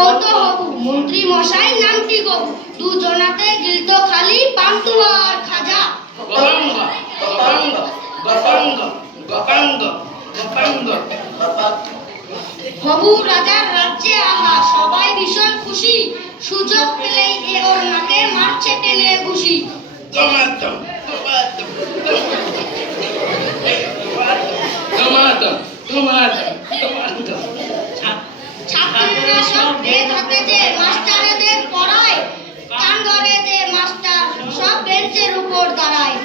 কৌত হবু মন্ত্রী মশাই নামটি গবু দুজনাতে গিলতো খালি পান্তুয়া আর খাজা গপাঙ্গ গপাঙ্গ গপাঙ্গ গপাঙ্গ গপাঙ্গ হবু রাজার রাজ্যে আহা সবাই ভীষণ খুশি সুযোগ পেলেই এ ওর নাকে মারছে টেনে ঘুষি tomato tomato tomato tomato tomato ছাত্ররা সব বেদ হাতে যে মাস্টারেদের পড়ায় কান ধরে যে মাস্টার সব বেঞ্চের উপর দাঁড়ায়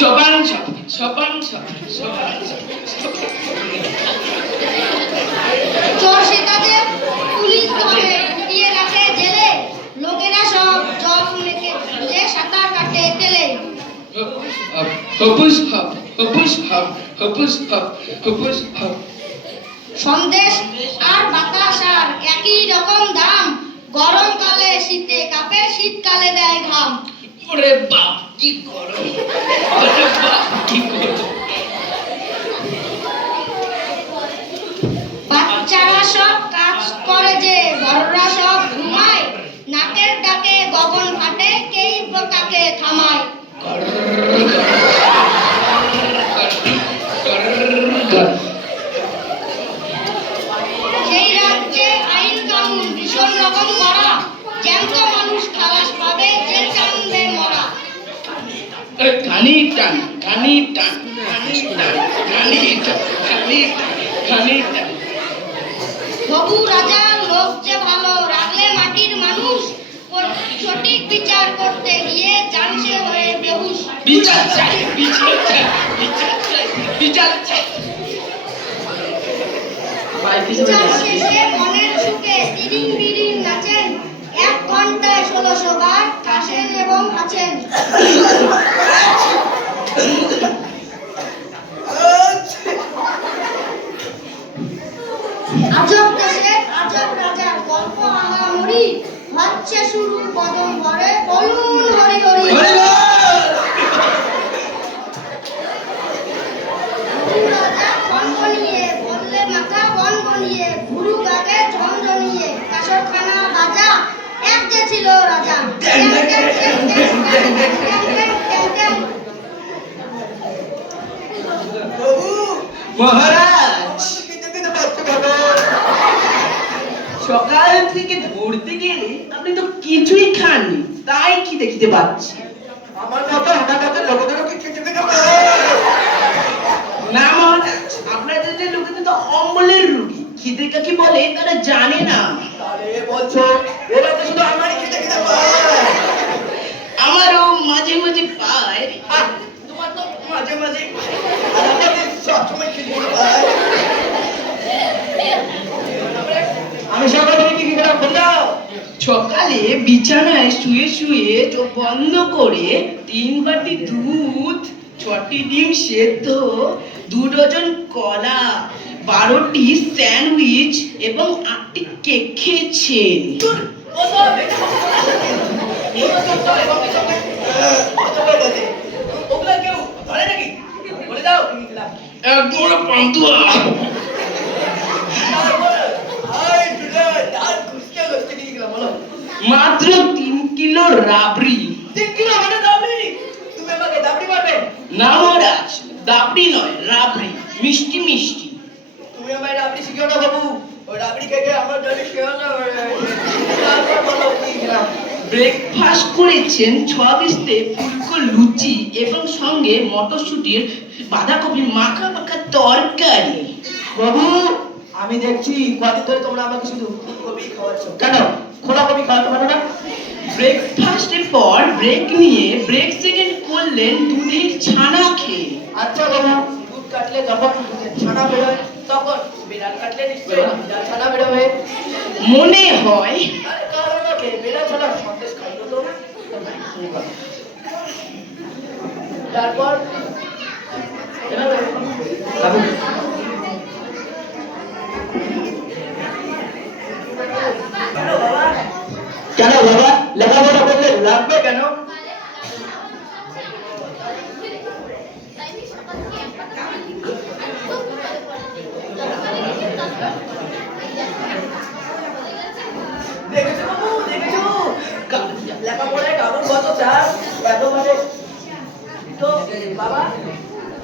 সবাংশ সবাংশ সবাংশ চোর সেটাতে পুলিশ ধরে ঢুকিয়ে রাখে জেলে লোকেরা সব জল মেখে যে সাঁতার কাটে তেলে হপুস হপ হপুস হপ হপুস হপ হপুস হপ সন্দেশ আর বাতাস আর একই রকম দাম গরমকালে শীতে কাঁপে শীতকালে দেয় ঘাম ওরে বাপ কি গরম ওরে বাপ কি গরম বাচ্চারা সব কাজ করে যে বড়রা সব ঘুমায় নাকের ডাকে গগন ফাটে কেই তাকে থামায় সেই রাজ্যে আইন কানুন ভীষণ রকম করা জ্যান্ত মানুষ খালাস পাবে জেল টানবে মরা কানি টান কানি টান কানি টান কানি টান কানি টান কানি টান হবু রাজার লোক যে ভালো রাখলে মাটির মানুষ সঠিক বিচার করতে গিয়ে জানছে হয়ে বেহুশ বিচার চাই বিচার চাই বিচার চাই বিচার চাই বিচার শেষে মনের সুখে তিরিং বিরিং নাচেন 1 ঘন্টায় 1600 বার কাশেন এবং আছেন আজব দেশে আজব রাজার গল্প আহামরি হচ্ছে শুরু কদম ভরে বলুন হরি হরি রাজা বনবনিয়ে বললে মাথা বনবনিয়ে গুরু গাকে ঝনঝনিয়ে কাসরখানা বাজা এক যে ছিল রাজা মহারাজ সকাল থেকে ধরতে গেলে আপনি তো কিছুই খাননি তাই কি দেখতে পাচ্ছি আমার মতো হাঁটাটাতে লোকেদেরও কি খেতে খেতে না মহারাজ আপনাদের যে লোকেদের তো অম্বলের রোগী খিদে কাকে বলে তারা জানে না তাহলে বলছো এরা তো শুধু আমারই খেতে খেতে পায় আমারও মাঝে মাঝে পায় তোমার তো মাঝে মাঝে আমাদের সবসময় খেতে খেতে পায় আমি সকালে কি কি করে বললাম সকালে বিছানায় শুয়ে শুয়ে চোখ বন্ধ করে 3 বাটি দুধ 6টি ডিম সেদ্ধ 2 ডজন কলা 12টি স্যান্ডউইচ এবং 8টি কেক খেয়েছেন ওগুলা কেউ ধরে নাকি বলে দাও একদম পান্তুয়া মাত্র 3 কিলো রাবড়ি 3 কিলো মানে দাবড়ি তুমি আমাকে দাবড়ি মারবে না মহারাজ দাবড়ি নয় রাবড়ি মিষ্টি মিষ্টি তুমি আমায় রাবড়ি শিখিও না বাবু ওই রাবড়ি খেয়ে আমার জলে খেও না তারপর বলো কি খেলাম ব্রেকফাস্ট করেছেন 6 পিসে ফুলকো লুচি এবং সঙ্গে মটরশুটির বাঁধাকপির মাখা মাখা তরকারি বাবু আমি দেখছি কদিন ধরে তোমরা আমাকে শুধু ফুলকপি খাওয়াচ্ছ কেন খোলা কপি খাওয়াতে পারো না ব্রেকফাস্টের পর ব্রেক নিয়ে ব্রেক সেকেন্ড করলেন দুধের ছানা খেয়ে আচ্ছা বাবু দুধ কাটলে যখন দুধের ছানা বেরোয় তখন বিড়াল কাটলে নিশ্চয়ই বিড়াল ছানা বেরোবে মনে হয় আরে কারণ ওকে বিড়াল ছানা সন্দেশ খাইলো তো তারপর বাবু কেন বাবা লেখাপড়া করলে লাগবে কেন লেখাপড়ায় কারণ কত চার একেবারে তো বাবা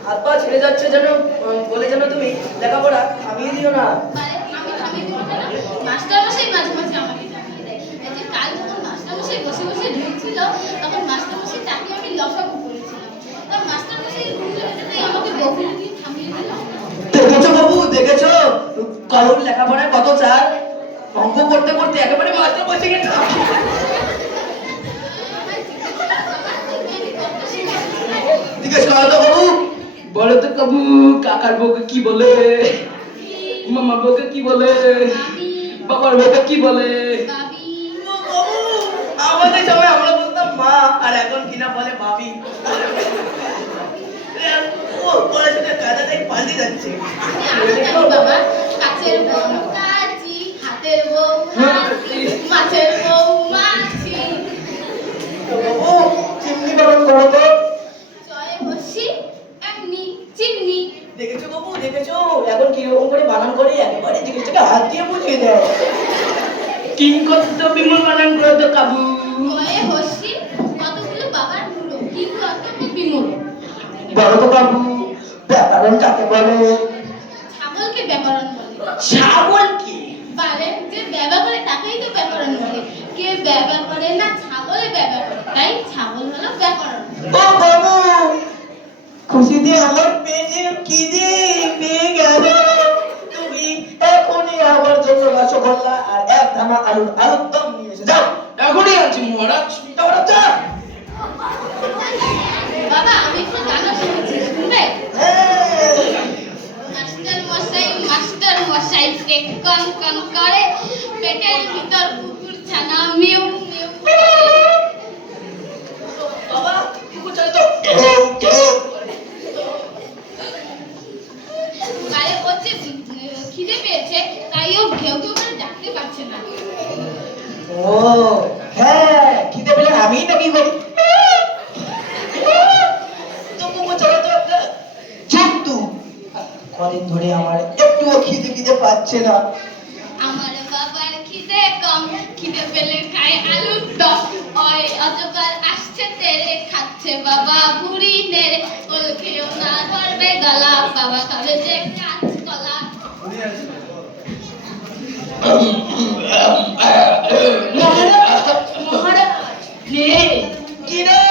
হাত পা ছেড়ে যাচ্ছে যেন বলে যেন তুমি লেখাপড়া থামিয়ে দিও না। মানে আমি থামিয়ে দেবো কেন? মাস্টারমশাই মাঝে মাঝে আমাকে থামিয়ে দেয়। এই যে কাল যখন মাস্টারমশাই বসে বসে ঢুকছিল, তখন মাস্টারমশাই তাকে আমি লসাগু করেছিলাম। তখন মাস্টারমশাই ঘুরে যেতেই আমাকে বকুল দিয়ে থামিয়ে দিল। দেখেছো বাবু, দেখেছো কারণ লেখাপড়ায় কত চার, অঙ্ক করতে করতে একেবারে মাস্টার বসে গেছে। জিজ্ঞেস করো তো বাবু। বলো তো কাবু, কাকার বউকে কি বলে, মামা বউকে কি বলে, বাবার বউকে কি বলে? বাবি, ও বাবু, আমাদের সময় আমরা বলতাম মা, আর এখন কিনা বলে ভাবি। ও পড়াশোনার কাদাটাই পাল্টে যাচ্ছে। আমি জানি বাবা, কাছের বউ কাচি, হাতের বউ হাসি, মাছের বউ মাছি, তো বাবু চিমনি বারণ করো তো। চয়ে বসি, এমনি চিমনি। দেখেছো বাবু, দেখেছো এখন কিরকম করে বানান করে, একেবারে জিনিসটাকে হাত দিয়ে বুঝিয়ে দেয়। কিং কত বিমল বানান করে তো কাবু। চয়ে বসি, কতগুলো বাবার মুলো, কি কত বিমুলো। বলো তো বাবু, ব্যাকরণ কাকে বলে? ছাগলকে ব্যাকরণ বলে। ছাগল কি? বারে যে ব্যবহার করে তাকেই তো ব্যাকরণ বলে। কে ব্যবহার করে না, ছাগলে ব্যবহার করে, তাই ছাগল হলো ব্যাকরণ। ও বাবু, খুশিতে আমার পেটে খিদে পেয়ে গেল। তুমি এখনই আমার জন্য রসগোল্লা আর এক ধামা আলুর দম নিয়ে এসে যাও। এখনই আছি মহারাজ। তোমরা যা। বাবা, আমি একটু গান শুনেছি, শুনবে? হ্যাঁ। মাস্টার মশাই পেট কন কন করে, পেটের ভিতর কুকুর ছানা মিউ মিউ করে। বাবা, কুকুর চলে তো। গায়ে হচ্ছে খিদে পেয়েছে, তাই ও ঘেউ ঘেউ করে ডাকতে পারছে না। ও হ্যাঁ, খিদে পেলে আমি নাকি করি। তো কুকুর চলে তো একটা জন্তু। কদিন ধরে আমার একটুও খিদে পাচ্ছে না। আমার বাবার খিদে কম, খিদে পেলে খায় আলুর দম। ওই অজগর আসছে তেরে, খাচ্ছে বাবা বুড়ি নেড়ে। ওল খেয়েও না ধরবে গলা, বাবা খাবে যে কাঁচকলা। মহারাজ রে, কি রে?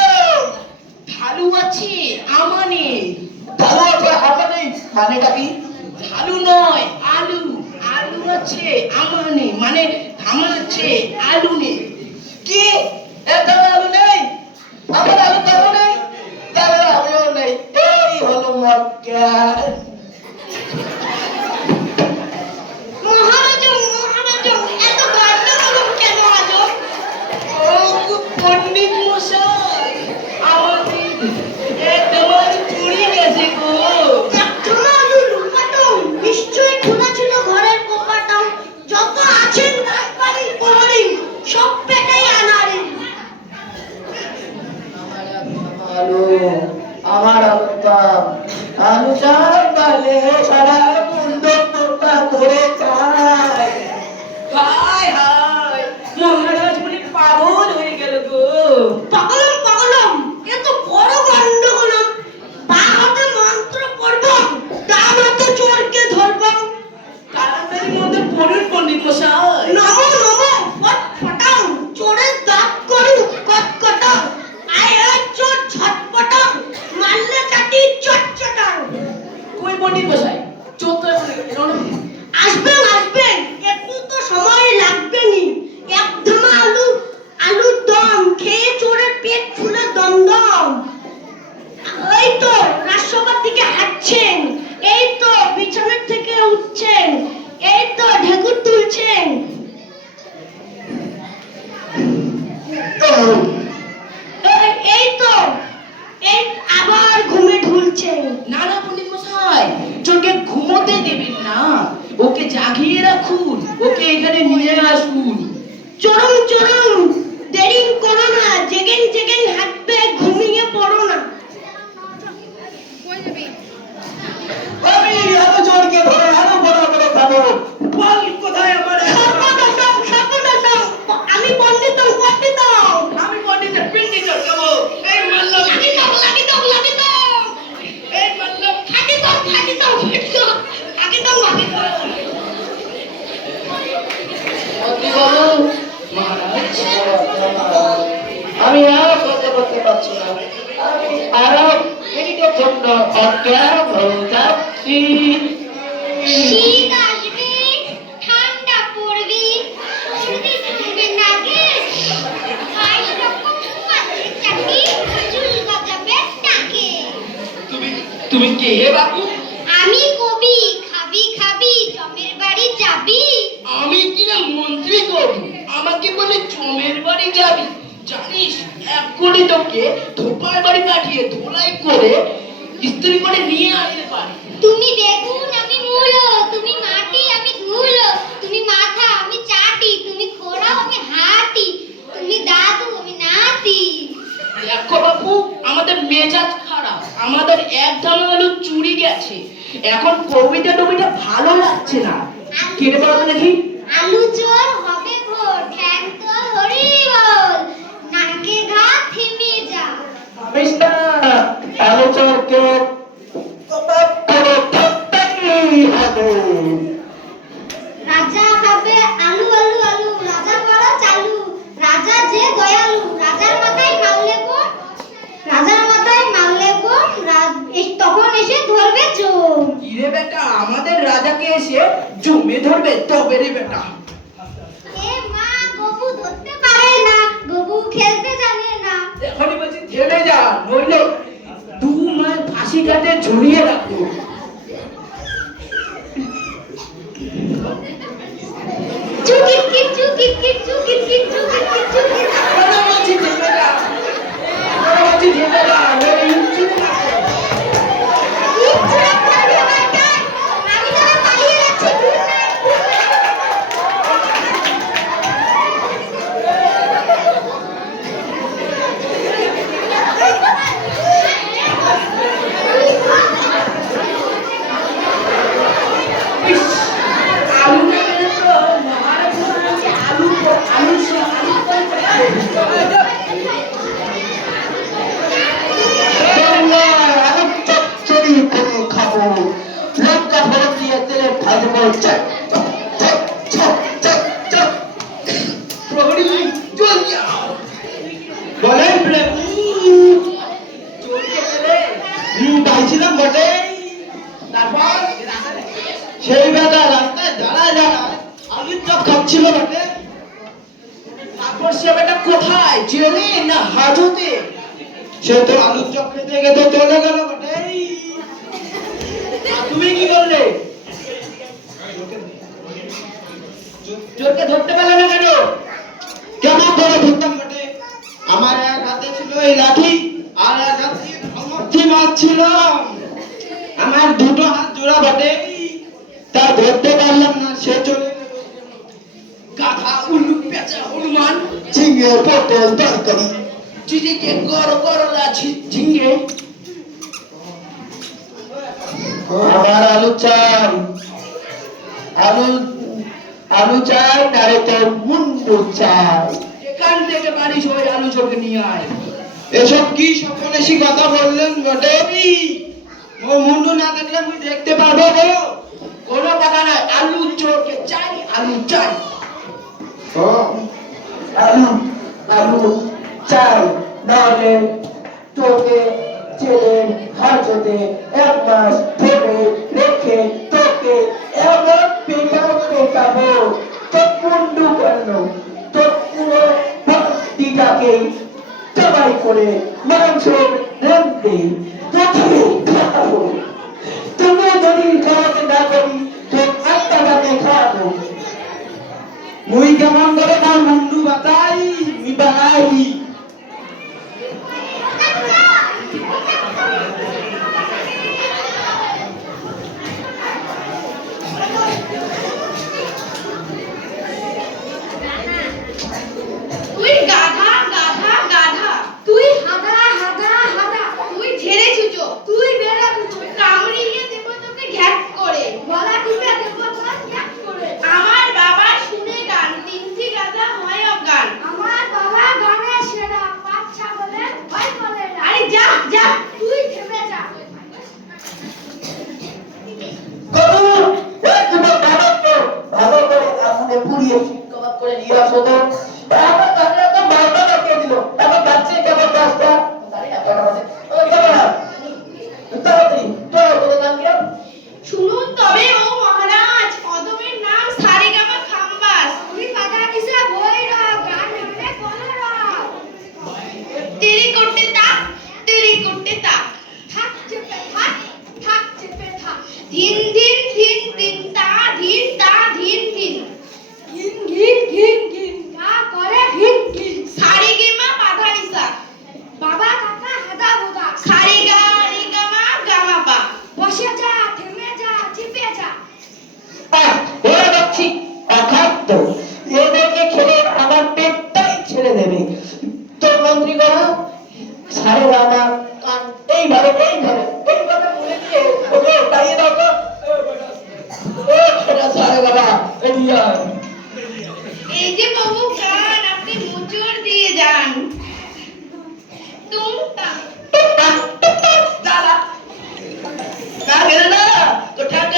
ঢালু আছে আমানে। ঢালু আছে হাতে নেই, মানেটা কি? ঢালু নয়, আলু। আলু আছে আমানে, মানে আমার আছে আলু নেই। কি একটা আলু নেই? আমার আলু কেন নেই? তাহলে আমিও নেই। এই হলো মক্কা। মহারাজ, এত গন্ডগোল কেন আজ? ও পণ্ডিত মশাই, আমাদের তোমার চুরি গেছে গো। একখানা আলুর রূপাটন, নিশ্চয়ই খোলা ছিল ঘরের কপাটন। যত আছেন রাজবাড়ির প্রহরী, সব পেটেই আনাড়ি। আলু, আমার আলুর দাম। আলু চাই বলে সারা মুন্ড পোকা করে চায়। হায় হায়, মহারাজ মনে পাগল হয়ে গেল গো। পাগলম, এ তো বড় গন্ডগোল। বা হাতে মন্ত্র পড়ব, ডান হাতে চোরকে ধরব। তাড়াতাড়ি মধ্যে পড়ুন পণ্ডিত মশাই। নমো ফটফটাও, চোরের দাঁত করু কটকটাও। আয় আয় চোর ঝটপটাও, মারলে কাটি চটচটাও। কই পণ্ডিত মশাই, চোর পারছি না। আমি আরাম মিনিটের জন্য অজ্ঞান হয়ে যাচ্ছি। শীত আসবে, ঠান্ডা পড়বে, সর্দি থামবে না গে। 22 রকম মাঝে চাটি, চুল গজাবে টাকে। তুমি কে হে বাবু? আমি কবি, খাবি খাবি, জমের বাড়ি যাবি। আমি কিনা মন্ত্রী কবি, আমাকে বলে জমের বাড়ি যাবি? জানিস এক কোটি তোকে ধোপার বাড়ি পাঠিয়ে ধোলাই করে ইস্ত্রি করে নিয়ে আসতে পারি। তুমি বেগুন, আমি মূলো, তুমি মাটি, আমি ধুলো, তুমি মাথা, আমি চাটি, তুমি খোড়া, আমি হাতি, তুমি দাদু, আমি নাতি। দেখো বাবু, আমাদের মেজাজ খারাপ, আমাদের এক দানা আলু চুরি গেছে, এখন কবিতা টবিটা ভালো লাগছে না। কেটে বলো দেখি। আলু চোর হবে ভোর, ঠ্যাং তোর হরি বল, নাকে ঘা থেমে যা। ভাবিস না আলোচনাকে কবাব করে থাকতেই হবে। রাজা ভাবে আলু আলু আলু, রাজা বড় চালু, রাজা যে দয়ালু, রাজার মাথায় মারলে কোন, রাজার মাথায় মারলে কোন, তখন এসে ধরবে চোর। কিরে বেটা, আমাদের রাজাকে এসে জমে ধরবে তবে রে বেটা। এ মা, গবু ধরতে পারে না, গবু খেলতে জানে না। এখনই বলছি থেমে যা, নইলে 2 মাস ফাঁসি কাটে ঝুলিয়ে রাখবো। চুকিট কিট চুকিট কিট চুকিট কিট চুকিট কিট চুকিট। এখনই বলছি থেমে যা, এখনই বলছি থেমে যা, নইলে ইচ্ছুক রাখবো। কিচ্ছু একটা ভেবার কাজ, আমি তবে পালিয়ে যাচ্ছি। Good night, good night. ইস, আলুটা মেরেছো, মহারাজ মহারাজ, আলু আলু আলু আলু চচ্চড়ি করে খাবো, লঙ্কা ফোড়ন দিয়ে তেলে ভাজবো। চক চক চক চক চক চক। প্রহরী চল যাও। বলেন প্রভু। চলতে গেলে পাইছিলাম বটে। তারপর সেই বেলা রাস্তায় দাঁড়ায় দাঁড়ায় আলুর চপ খাচ্ছিল বটে। তারপর সে বেটা কোথায়, জেলে না হাজতে? সে তো আলুর চপ খেতে খেতে চলে গেল বটে। আর তুমি কি করলে? চোরকে ধরতে পারলে না কেন? কেমন করে ধরতাম বটে? আমার এক হাতে ছিল এই লাঠি, আর এক হাতে ধমর্চি মারছিল। আমার দুটো হাত জোড়া বটে, তা ধরতে পারলাম না, সে চলে গেল। গাধা, উল্লু, পেঁচা, হনুমান, ঝিঙে পটল তরকারি। চিজিকে গড় গড়লা ঝিঙ্গে। আমার আলু চাই, আলু আলু চাই, নাড়িতে মুন্ডু চাই। এখান থেকে বাড়ি সবাই আলু চোরকে নিয়ে আয়। এসব কি সপনেশি কথা বললেন বটে? ও মুন্ডু না দেখলে মুই দেখতে পারবো গো? কোনো কথা নাই, আলু চোরকে চাই, আলু চাই। আলু আলু চাই, নাহলে তোকে জেলের হাজতে 1 মাস ধরে রেখে তোকে এমন পেটাবো, তোর মুন্ডু কেন, তোর পুরো ভক্তিটাকে জবাই করে মাংস রেঁধে তোকে খাবো। তুমি যদি খাওয়াতে না করি তোর আত্মাটাকে খাওয়াবো। মুই কেমন করে তার মুন্ডু বাতাই বানাই। তুই গাধা গাধা গাধা, তুই হাদা হাদা হাদা, তুই ঝেড়ে চুচো, তুই বেড়া কুচো, কামড়িয়ে দেব তোকে ঘ্যাক করে, গলা টিপে দেব তোর ঘ্যাক করে। আমার বাবা শুনে গান, 3টি গাধা হয় অজ্ঞান। আমার বাবা গানে সেরা, বাচ্চা বলে ভয় বলে না। আরে যা যা, তুই থেমে যা। গরু একবার ভালো করে আগুনে পুড়িয়ে কবাব করে নিয়ে আসো তো। আমার কাছে তো মাথা লাগিয়ে দিল, এখন যাচ্ছে কেমন রাস্তা।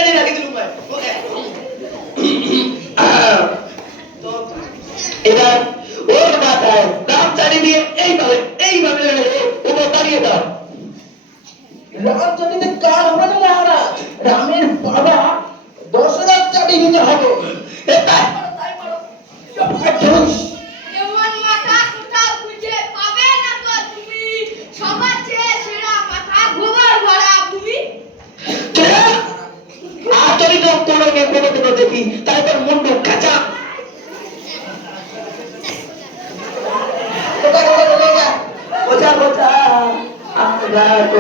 এখানে রাখি দিলুম ভাই তো এবার ওর মাথায় রাম চারি দিয়ে এইভাবে ওটা দাঁড়িয়ে দাও রামচন্দ্রের কার হবে না মহারাজ রামের বাবা দশরথ চাটি দিতে হবে তাই পারো এমন মাথা কোথাও খুঁজে পাবে না তো তুমি, সবার চেয়ে সেরা মাথা গোবর ভরা তুমি। আতরি তো কোনো দেখি তারপর মুন্ডু কাঁচা বোঝা বোঝা আমরা তো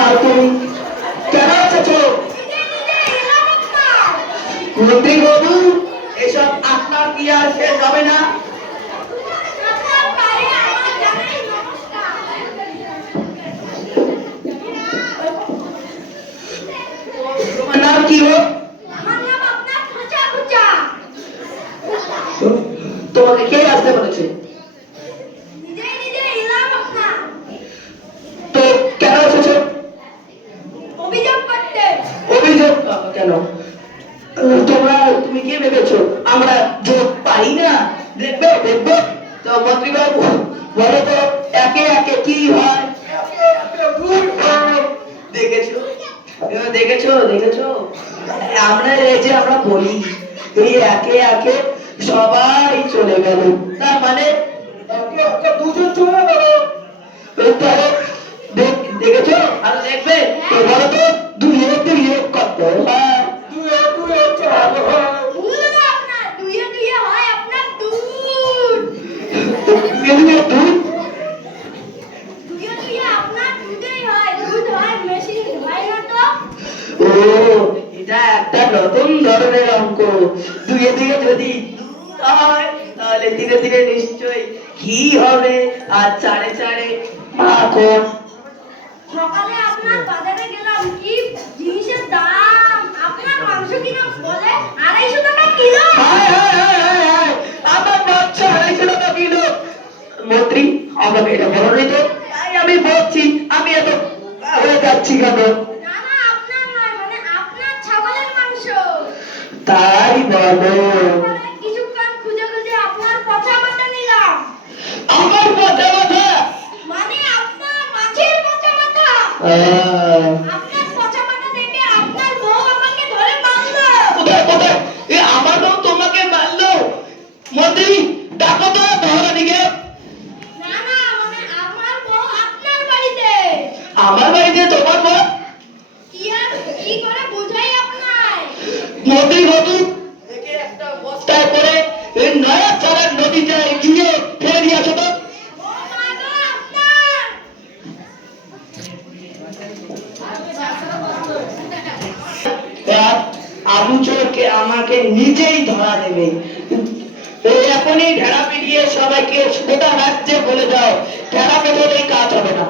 আর তুমি কেন এসেছো মন্ত্রী বাবু এসব আপনার কি আর শেষ হবে না তোমার নাম কি হোক তোমাকে কে আসতে বলেছে তো কেন এসেছো অভিযোগ করতে। অভিযোগ কেন তুমি কি ভেবেছো আমরা যোগ পাই না দেখবে তো মন্ত্রী বাবু বলো তো একে একে কি হয় দেখেছো দেখেছো আমরা এই যে আমরা বলি এই একে একে সবাই চলে গেল তার মানে একে একে দুজন চলে গেল দেখেছো আর দেখবে তো বলো তো দুয়ে কত হয় দুয়ে চার হয় ভুল হলো আপনার, দুয়ে হয় আপনার দুধ। দুয়ে দুয়ে আপনার দুধেই হয়, দুধ হয় মেশিন হয় না তো। ও এটা একটা নতুন ধরনের অঙ্ক দুয়ে যদি দুধ হয় তাহলে ধীরে নিশ্চয়ই ঘি হবে আর চারে মাখন সকালে আপনার বাজারে গেলাম, কি জিনিসের দাম! আপনার মাংস কিনা বলে 250 টাকা কিলো। হায়, আমার বাচ্চা 250 টাকা কিলো মন্ত্রী আমাকে এটা বলো নি তো তাই আমি বলছি আমি এত হয়ে যাচ্ছি কেন না আপনার নয়, মানে আপনার ছাগলের মাংস। তাই বলো কিছুক্ষণ খুঁজে আপনার পচা মাথা নিলাম, আমার মাথা মানে আপনার মাছের পচা মাথা। আপনার পচা মাথা দেখে আপনার বউ আমাকে ধরে মারলো। কোথায় এ আমার বউ তোমাকে মারলো মন্ত্রী ডাকো তো মহারানীকে না মানে আমার বউ আপনার বাড়িতে। আমার বাড়িতে তোমার বউ কি করে বোঝাই আপনার? মন্ত্রী বাবু একে একটা বস্তায় করে এই নয়া চারার নদীতে গিয়ে ফেলে দিয়ে আসো তো ও মা গো আপনার! আলু চোরকে আমাকে নিজেই ধরা দেবে এখনই ঢেড়া পিটিয়ে সবাইকে গোটা রাজ্যে বলে দাও ঢেড়া পেটে কাজ হবে না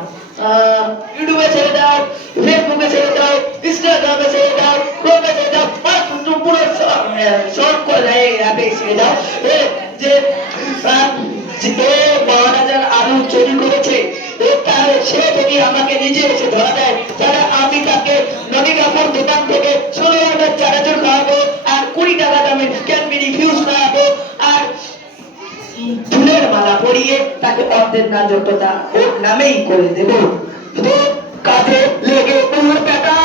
ইউটিউবে ছেড়ে দাও ফেসবুকে ছেড়ে দাও ইনস্টাগ্রামে ছেড়ে দাও ক্রোমে ছেড়ে দাও পুরো শর্ট করে দেয় অ্যাপে ছেড়ে দাও যে মহারাজার আলু চুরি করেছে সে যদি আমাকে নিজে এসে ধরা দেয় তাহলে আমি তাকে নদী কাপড় দোকান থেকে 16,000 চানাচুর খাওয়াবো আর 20 টাকা দামের ক্যাডবেরি ফিউজ খাওয়াবো আর ফুলের মালা পরিয়ে তাকে অর্ধেক না যতটা ওর নামেই করে দেব তো কাজে লেগে তোমার বেটা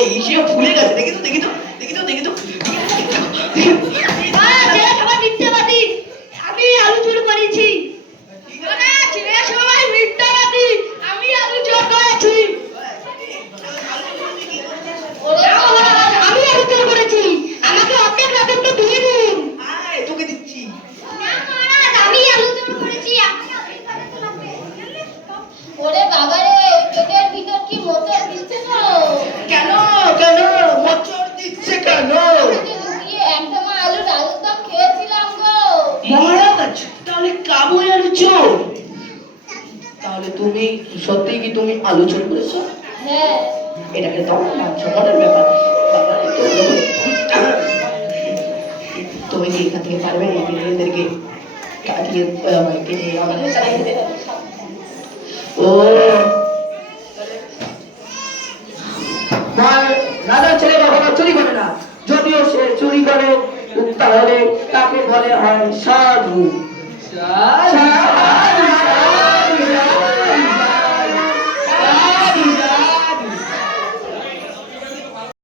এই ইসিও ফুলে গেছে, দেখি তো দেখি তো দেখি তো দেখি তো ছেলে সবাই মিথ্যাবাদী, আমি আলু চুরি করেছি। ছেলে সবাই মিথ্যাবাদী, আমি আলু চুরি করেছি। আমি আলু চুরি করেছি, আমাকে অর্ধেক রাজত্ব দিয়ে দিন। আয় তোকে দিচ্ছি। আমি আলু চুরি করেছি, আপনি অর্ধেক রাজত্ব লাগবে। ওরে বাবারে পেটের ভিতর কি মোচড় দিচ্ছে তো কেন কেন মোচড় দিচ্ছে কেন? যে লুকিয়ে একদম আলুর দম খেয়েছিলাম গো মহারাজ তাহলে কাবুই আর চোর। তাহলে তুমি সত্যি কি তুমি আলু চোর করেছো? হ্যাঁ এটাকে তো মাংস মনের ব্যাপার। বাবা, তুমি কি এখান থেকে পারবে এদেরকে কাটিয়ে কেটে আমাদের চালিয়ে দিতে? ও রাজার ছেলে কখনো চুরি করে না, যদিও সে চুরি করে তাহলে তাকে বলে হয় সাধু।